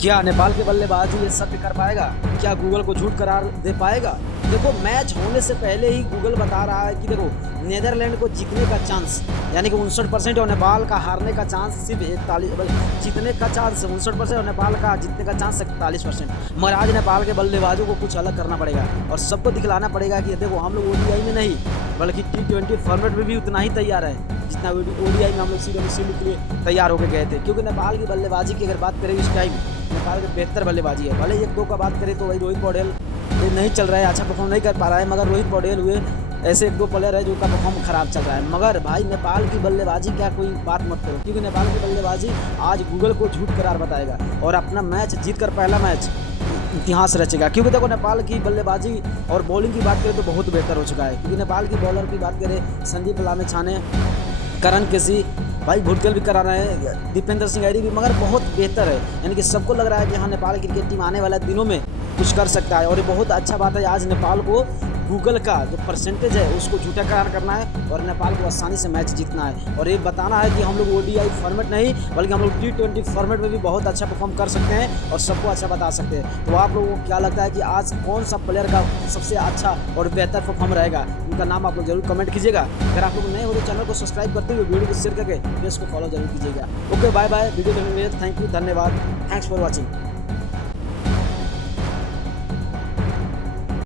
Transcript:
क्या नेपाल के बल्लेबाज ये सत्य कर पाएगा? क्या गूगल को झूठ करार दे पाएगा? देखो, मैच होने से पहले ही गूगल बता रहा है कि देखो, नीदरलैंड को जीतने का चांस यानी कि 59% और नेपाल का हारने का चांस सिर्फ 41, जीतने का चांस 59% और नेपाल का जीतने का चांस 41%। मगर आज नेपाल के बल्लेबाजों को कुछ अलग करना पड़ेगा और सबको दिखलाना पड़ेगा कि देखो, हम लोग ओडीआई में नहीं बल्कि T20 फॉर्मेट में भी उतना ही तैयार है जितना ओडीआई में हम लोग CWC के लिए तैयार होकर गए थे। क्योंकि नेपाल की बल्लेबाजी की अगर बात करें इस टाइम, नेपाल की बेहतर बल्लेबाजी है। भले एक दो का बात करें तो वही रोहित पौडेल ये नहीं चल रहा है, अच्छा परफॉर्म नहीं कर पा रहा है, मगर रोहित पौडेल हुए ऐसे एक दो प्लेयर है जो का परफॉर्म खराब चल रहा है। मगर भाई नेपाल की बल्लेबाजी क्या कोई बात मत करो, क्योंकि नेपाल की बल्लेबाजी आज गूगल को झूठ करार बताएगा और अपना मैच जीत कर पहला मैच इतिहास रचेगा। क्योंकि देखो, नेपाल की बल्लेबाजी और बॉलिंग की बात करें तो बहुत बेहतर हो चुका है। क्योंकि नेपाल की बॉलर की बात करें, संदीप लामेछाने, करण केसी, भाई भुटकल भी करा रहे हैं, दीपेंद्र सिंह ऐरी भी, मगर बहुत बेहतर है। यानी कि सबको लग रहा है कि हाँ, नेपाल क्रिकेट टीम आने वाले दिनों में कुछ कर सकता है। और ये बहुत अच्छा बात है, आज नेपाल को गूगल का जो परसेंटेज है उसको झूठा करार करना है और नेपाल को आसानी से मैच जीतना है। और ये बताना है कि हम लोग ओडीआई फॉर्मेट नहीं बल्कि हम लोग T20 फॉर्मेट में भी बहुत अच्छा परफॉर्म कर सकते हैं और सबको अच्छा बता सकते हैं। तो आप लोगों को क्या लगता है कि आज कौन सा प्लेयर का सबसे अच्छा और बेहतर परफॉर्म रहेगा? उनका नाम आप लोग जरूर कमेंट कीजिएगा। अगर आप लोग नए हो तो चैनल को सब्सक्राइब करते हुए वीडियो को शेयर करके पेज को फॉलो जरूर कीजिएगा। Okay, bye bye. वीडियो देखने के लिए थैंक यू, धन्यवाद। Thanks for watching.